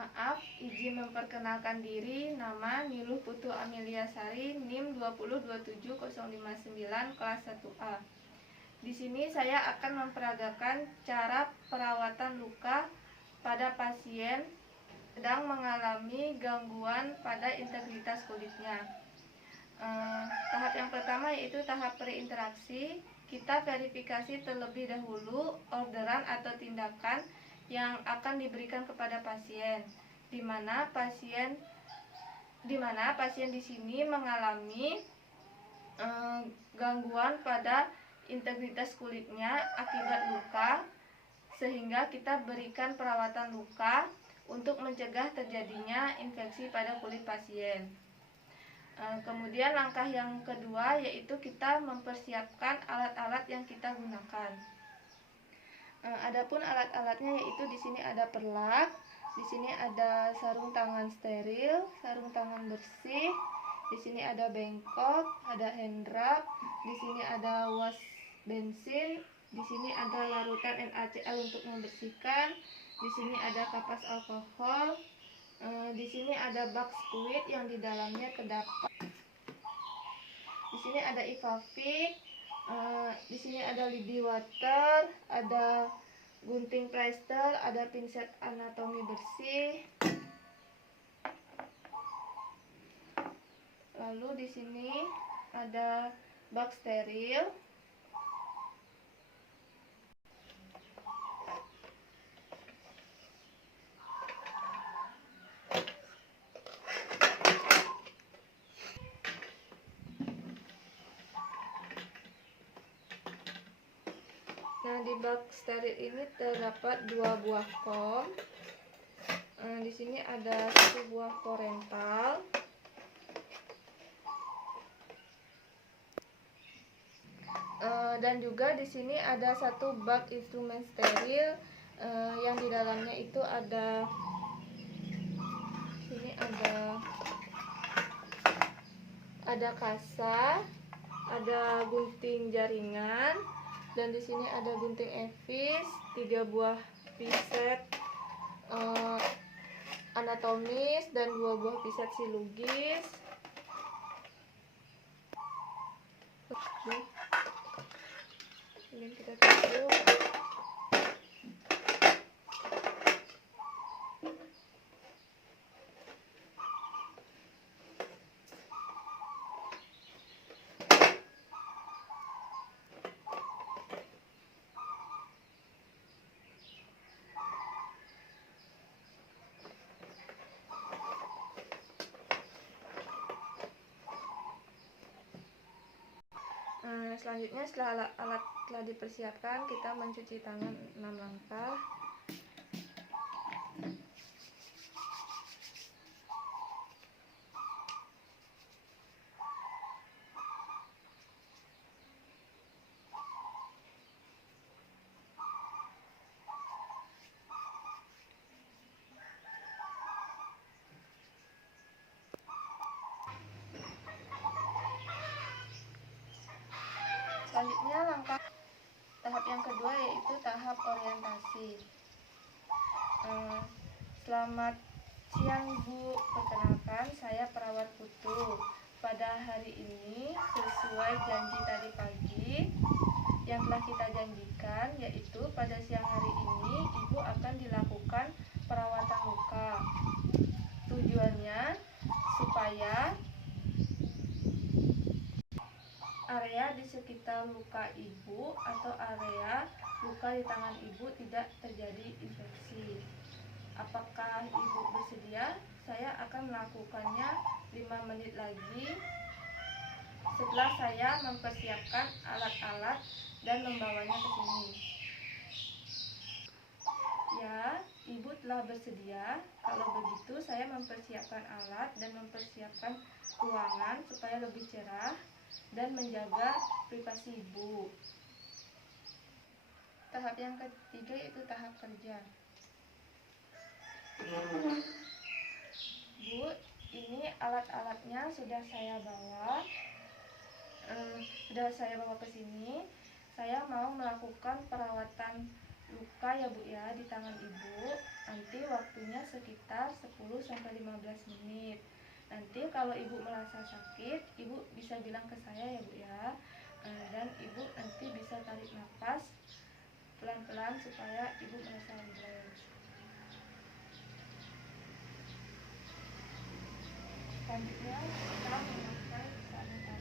Maaf, izin memperkenalkan diri. Nama Niluh Putu Amelia Sari, NIM 2027059, kelas 1A. Di sini saya akan memperagakan cara perawatan luka pada pasien sedang mengalami gangguan pada integritas kulitnya. Tahap yang pertama yaitu tahap preinteraksi. Kita verifikasi terlebih dahulu orderan atau tindakan yang akan diberikan kepada pasien, di mana pasien di sini mengalami gangguan pada integritas kulitnya akibat luka, sehingga kita berikan perawatan luka untuk mencegah terjadinya infeksi pada kulit pasien. Kemudian langkah yang kedua yaitu kita mempersiapkan alat-alat yang kita gunakan. Adapun alat-alatnya yaitu di sini ada perlak, di sini ada sarung tangan steril, sarung tangan bersih, di sini ada bengkok, ada hand rub, di sini ada wash bensin, di sini ada larutan NaCl untuk membersihkan, di sini ada kapas alkohol, di sini ada bak squid yang di dalamnya terdapat. Di sini ada Ivafix, di sini ada Lidi water, ada gunting plester, ada pinset anatomi bersih. Lalu di sini ada bak steril. Nah, di bak steril ini terdapat 2 buah kom. Di sini ada 1 buah korental. Dan juga di sini ada 1 bak instrumen steril yang di dalamnya itu ada kasa, ada gunting jaringan, dan di sini ada gunting evis, 3 buah piset anatomis dan 2 buah piset silugis. Ini kita tutup. Selanjutnya setelah alat telah dipersiapkan, kita mencuci tangan 6 langkah. Selanjutnya tahap yang kedua yaitu tahap orientasi. Selamat siang Bu, perkenalkan saya perawat Putu. Pada hari ini sesuai janji tadi pagi yang telah kita janjikan, yaitu pada siang hari ini Ibu akan dilakukan perawatan luka. Tujuannya supaya area di sekitar luka Ibu atau area luka di tangan Ibu tidak terjadi infeksi. Apakah Ibu bersedia? Saya akan melakukannya 5 menit lagi setelah saya mempersiapkan alat-alat dan membawanya ke sini. Ya, Ibu telah bersedia. Kalau begitu saya mempersiapkan alat dan mempersiapkan ruangan supaya lebih cerah dan menjaga privasi Ibu. Tahap yang ketiga yaitu tahap kerja. Bu, ini alat-alatnya sudah saya bawa ke sini. Saya mau melakukan perawatan luka ya Bu ya di tangan Ibu, nanti waktunya sekitar 10-15 menit. Nanti kalau Ibu merasa sakit, Ibu bisa bilang ke saya ya Bu ya. Dan Ibu nanti bisa tarik nafas pelan-pelan supaya Ibu merasa rileks. Selanjutnya kita memakai sarung tangan.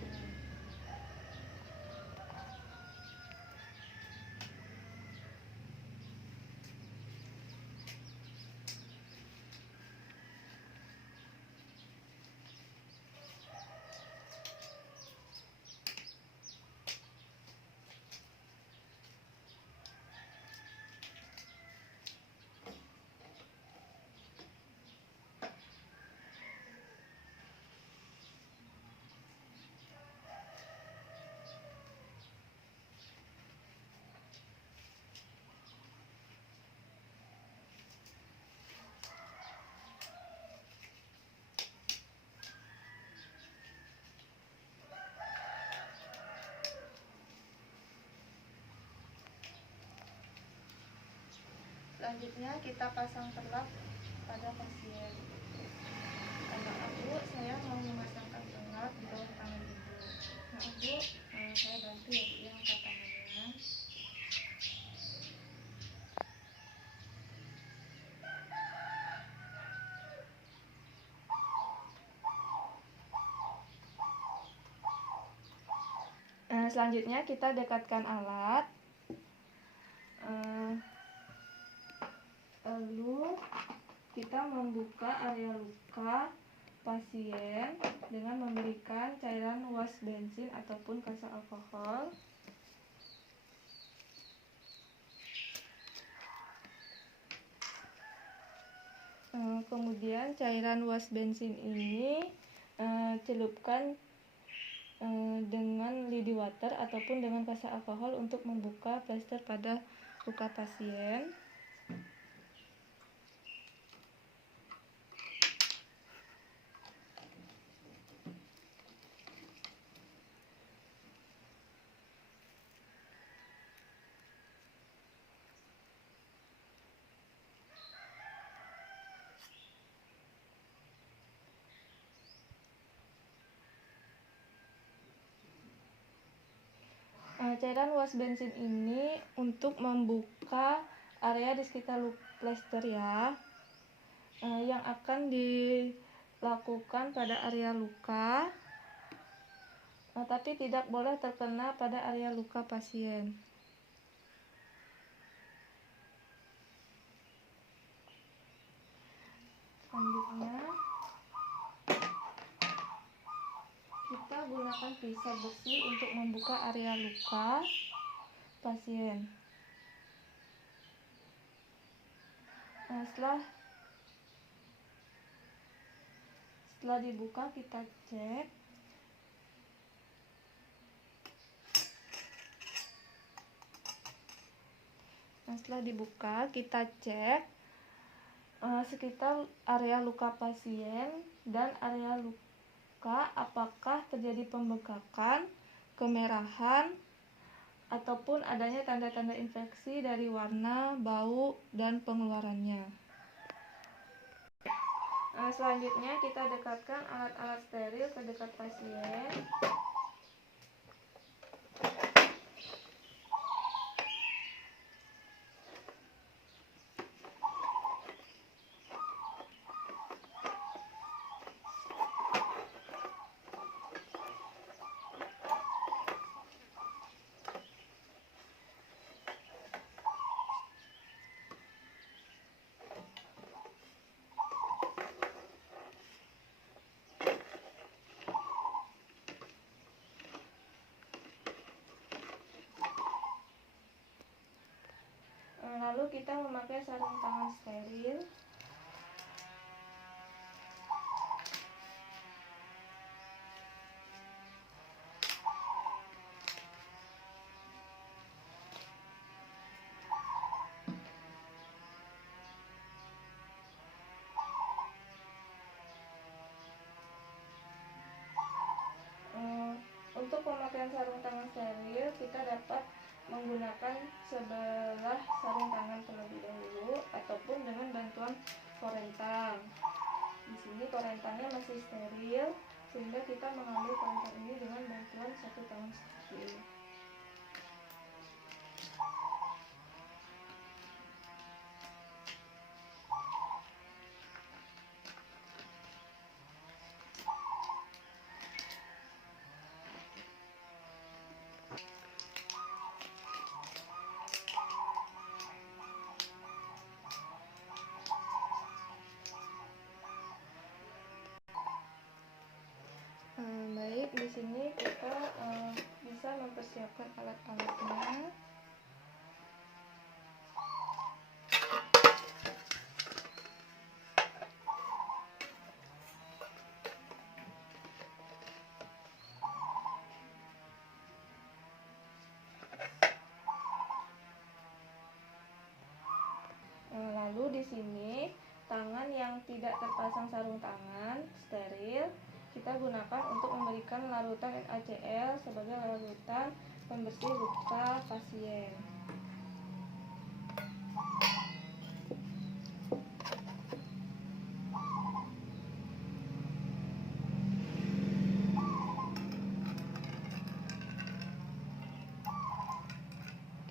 Selanjutnya kita pasang perlak pada pasien. Maaf Bu, saya mau memasangkan perlak di bawah tangan Ibu. Maaf Bu, saya bantu ya Bu ya angkat tangannya. Selanjutnya kita dekatkan alat. Lalu kita membuka area luka pasien dengan memberikan cairan wash bensin ataupun kasa alkohol. Kemudian cairan wash bensin ini celupkan dengan lidi water ataupun dengan kasa alkohol untuk membuka plester pada luka pasien. Cairan wash bensin ini untuk membuka area di sekitar plester ya, yang akan dilakukan pada area luka, tapi tidak boleh terkena pada area luka pasien. Selanjutnya kita gunakan pisau besi untuk membuka area luka pasien. Setelah dibuka kita cek. Setelah dibuka kita cek sekitar area luka pasien dan area luka apakah terjadi pembekakan, kemerahan, ataupun adanya tanda-tanda infeksi dari warna, bau, dan pengeluarannya. Selanjutnya kita dekatkan alat-alat steril ke dekat pasien. Lalu kita memakai sarung tangan steril. Untuk pemakaian sarung tangan steril kita dapat menggunakan sebelah sarung tangan terlebih dahulu ataupun dengan bantuan korentang. Di sini korentangnya masih steril sehingga kita mengambil korentang ini dengan bantuan satu tangan seperti ini. Baik, di sini kita bisa mempersiapkan alat-alatnya. Lalu di sini tangan yang tidak terpasang sarung tangan steril kita gunakan untuk memberikan larutan NaCl sebagai larutan pembersih luka pasien.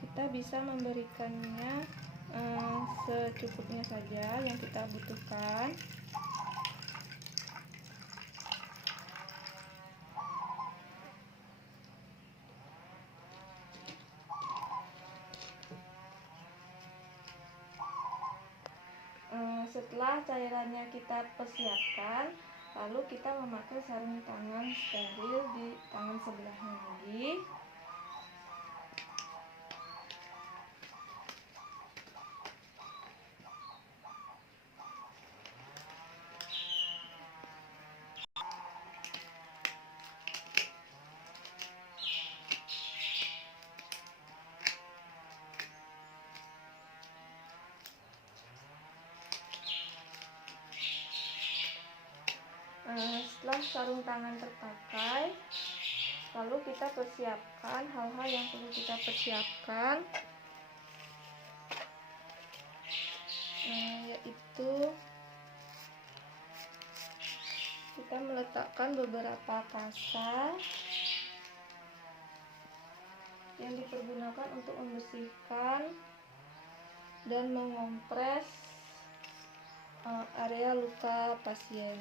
Kita bisa memberikannya secukupnya saja yang kita butuhkan. Setelah cairannya kita persiapkan, lalu kita memakai sarung tangan steril di tangan sebelahnya lagi. Setelah sarung tangan terpakai, lalu kita persiapkan hal-hal yang perlu kita persiapkan, yaitu kita meletakkan beberapa kasa yang dipergunakan untuk membersihkan dan mengompres area luka pasien.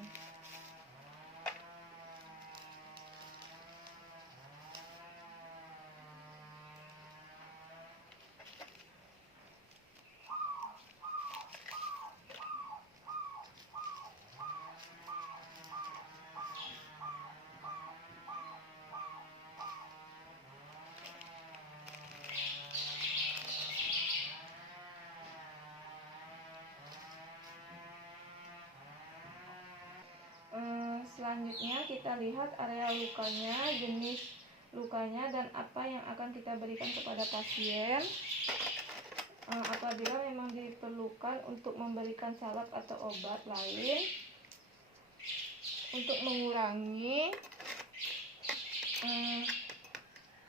Selanjutnya kita lihat area lukanya, jenis lukanya, dan apa yang akan kita berikan kepada pasien. Apabila memang diperlukan untuk memberikan salep atau obat lain untuk mengurangi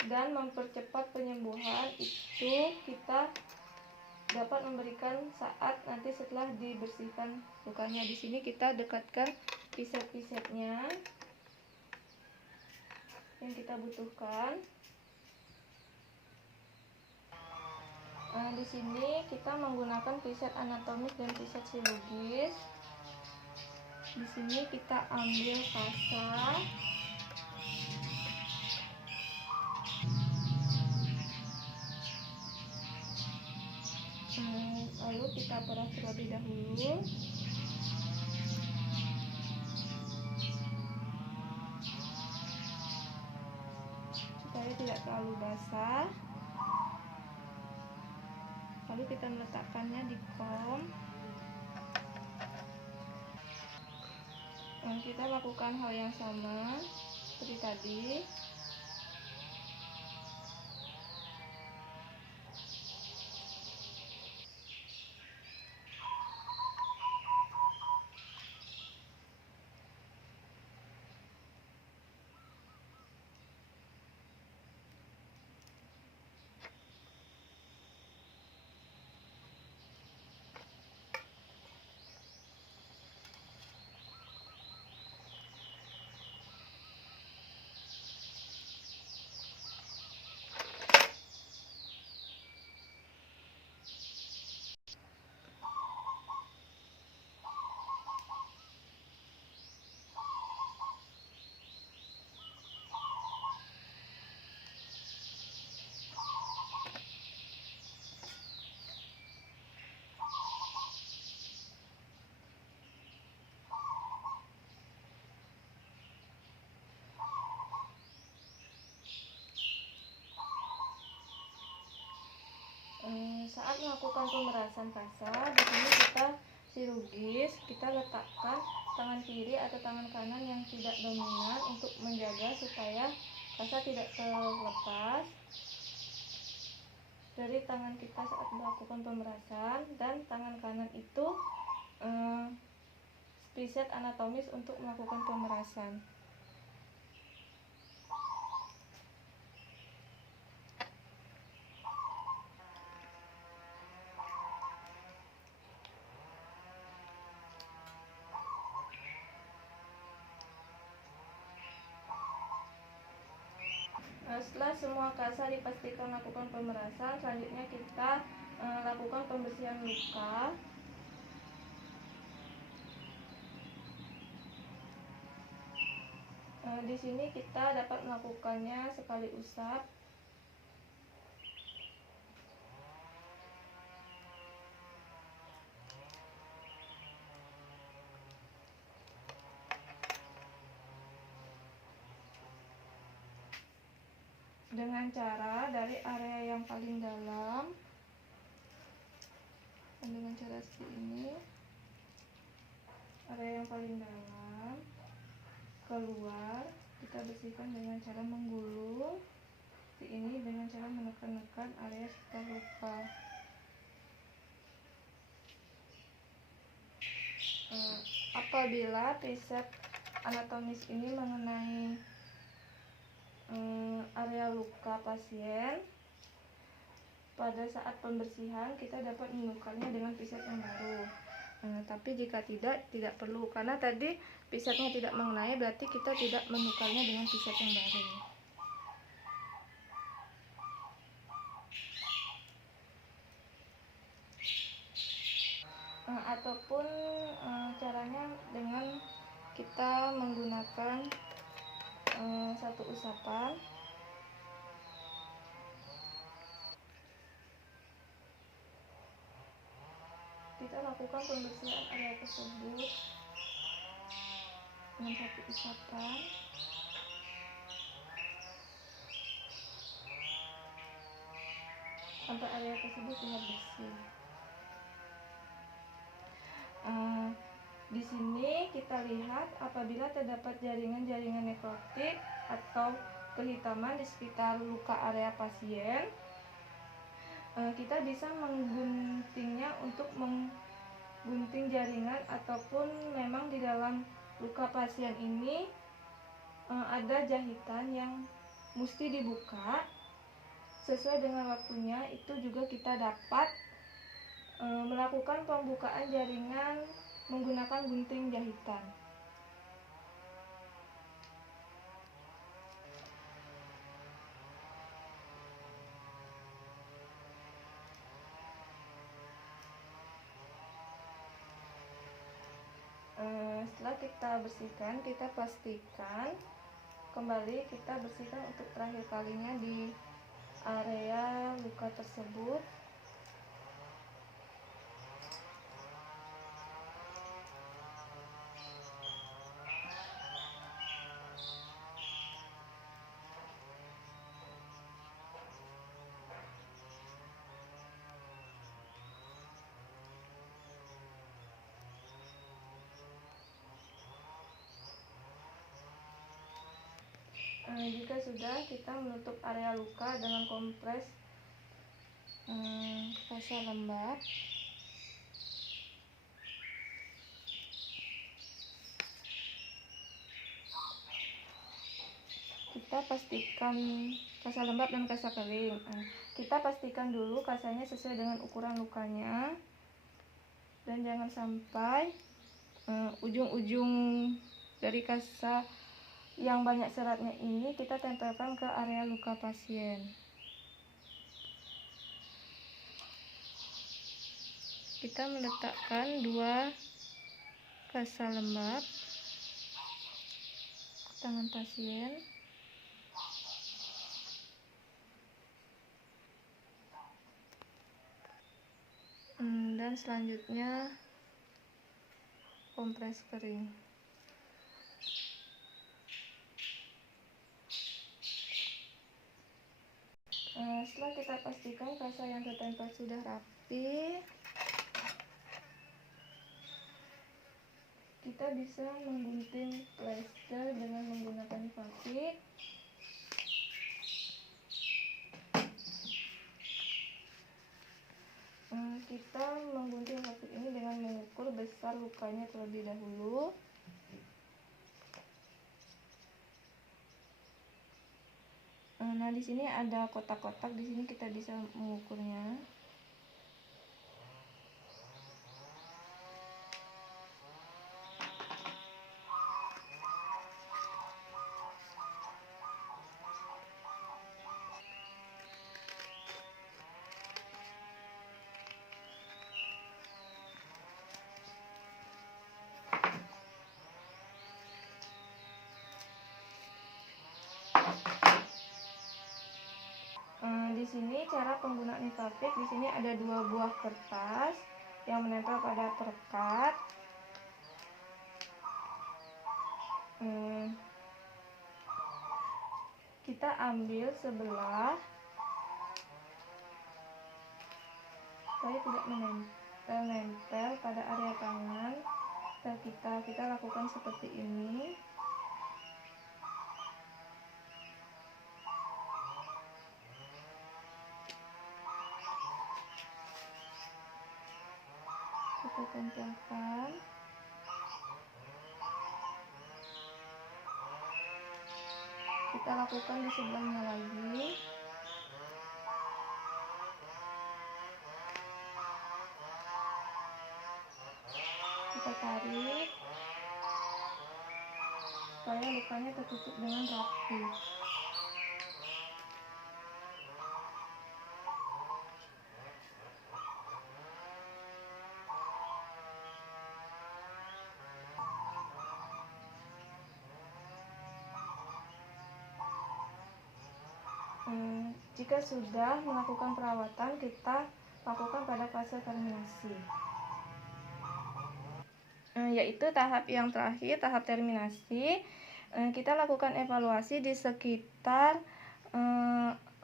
dan mempercepat penyembuhan, itu kita dapat memberikan saat nanti setelah dibersihkan lukanya. Di sini kita dekatkan piset-pisetnya yang kita butuhkan. Di sini kita menggunakan piset anatomis dan piset chirurgis. Di sini kita ambil kasa, lalu kita peras terlebih dahulu. Supaya tidak terlalu basah. Lalu kita meletakkannya di kom. Kita lakukan hal yang sama seperti tadi. saat melakukan pemerasan kasa, di sini kita chirurgis, kita letakkan tangan kiri atau tangan kanan yang tidak dominan untuk menjaga supaya kasa tidak terlepas dari tangan kita saat melakukan pemerasan, dan tangan kanan itu spesies anatomis untuk melakukan pemerasan. Setelah semua kasa dipastikan lakukan pemerasan, selanjutnya kita lakukan pembersihan luka. Di sini kita dapat melakukannya sekali usap. Dengan cara dari area yang paling dalam, dan dengan cara seperti ini, area yang paling dalam keluar, kita bersihkan dengan cara menggulung seperti ini, dengan cara menekan-nekan area sekitar luka. Apabila piset anatomis ini mengenai area luka pasien, pada saat pembersihan kita dapat menukarnya dengan piset yang baru. Tapi jika tidak perlu, karena tadi pisetnya tidak mengenai, berarti kita tidak menukarnya dengan piset yang baru. Ataupun caranya dengan kita menggunakan satu usapan. Kita lakukan pembersihan area tersebut dengan satu usapan. Sampai area tersebut sudah bersih. Di sini kita lihat apabila terdapat jaringan-jaringan nekrotik atau kehitaman di sekitar luka area pasien, kita bisa mengguntingnya untuk menggunting jaringan, ataupun memang di dalam luka pasien ini ada jahitan yang mesti dibuka sesuai dengan waktunya. Itu juga kita dapat melakukan pembukaan jaringan menggunakan gunting jahitan. Setelah kita bersihkan, kita pastikan kembali kita bersihkan untuk terakhir kalinya di area luka tersebut. Jika sudah, kita menutup area luka dengan kompres kasa lembab. Kita pastikan kasa lembab dan kasa kering. Kita pastikan dulu kasanya sesuai dengan ukuran lukanya, dan jangan sampai ujung-ujung dari kasa yang banyak seratnya ini kita tempelkan ke area luka pasien. Kita meletakkan 2 kasa lembab ke tangan pasien. Dan selanjutnya kompres kering. Setelah kita pastikan kasa yang tertempel sudah rapi, kita bisa menggunting plester dengan menggunakan nipaltik. Kita menggunting plastik ini dengan mengukur besar lukanya terlebih dahulu. Nah, di sini ada kotak-kotak, di sini kita bisa mengukurnya. Di sini cara penggunaan nipaltik, di sini ada 2 buah kertas yang menempel pada perekat. Kita ambil sebelah supaya tidak menempel pada area tangan. Kita lakukan seperti ini. Kita tempelkan. Kita lakukan di sebelahnya lagi. Kita tarik supaya lukanya tertutup dengan rapi. Jika sudah melakukan perawatan, kita lakukan pada fase terminasi, yaitu tahap yang terakhir, tahap terminasi. Kita lakukan evaluasi di sekitar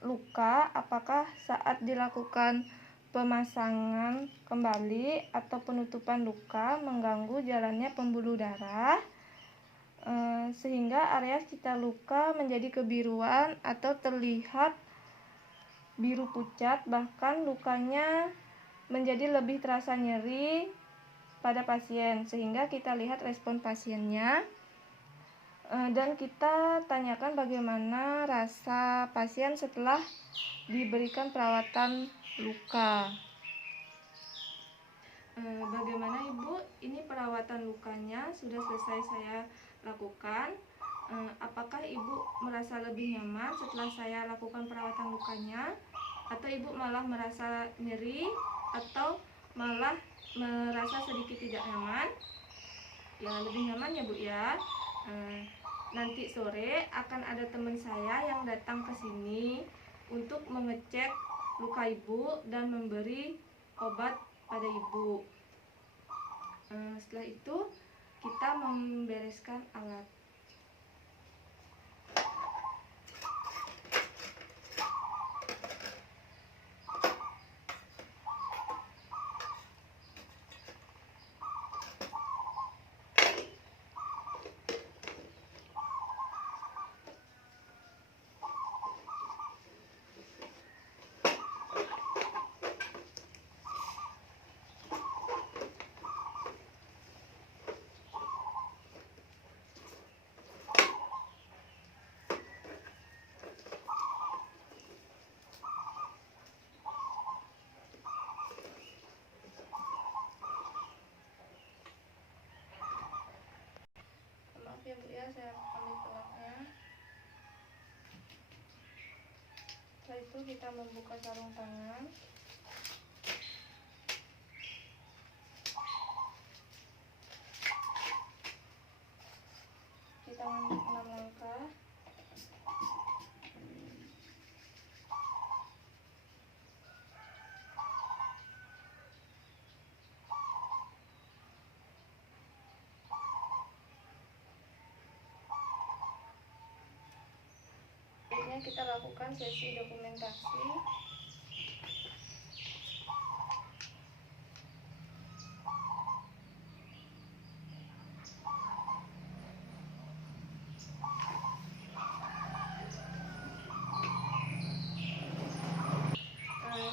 luka, apakah saat dilakukan pemasangan kembali atau penutupan luka mengganggu jalannya pembuluh darah, sehingga area sekitar luka menjadi kebiruan atau terlihat biru pucat, bahkan lukanya menjadi lebih terasa nyeri pada pasien, sehingga kita lihat respon pasiennya dan kita tanyakan bagaimana rasa pasien setelah diberikan perawatan luka. Bagaimana Ibu? Ini perawatan lukanya sudah selesai saya lakukan. Apakah Ibu merasa lebih nyaman setelah saya lakukan perawatan lukanya? Atau Ibu malah merasa nyeri? Atau malah merasa sedikit tidak nyaman? Ya, lebih nyaman ya Bu ya. Nanti sore akan ada teman saya yang datang ke sini untuk mengecek luka Ibu dan memberi obat pada Ibu. Setelah itu kita membereskan alat. Ya Bu ya, saya ambil pelaknya. Setelah itu kita membuka sarung tangan. Di tangan 6 langkah. Selanjutnya kita lakukan sesi dokumentasi.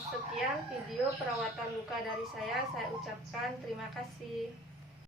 Sekian video perawatan luka dari saya ucapkan terima kasih.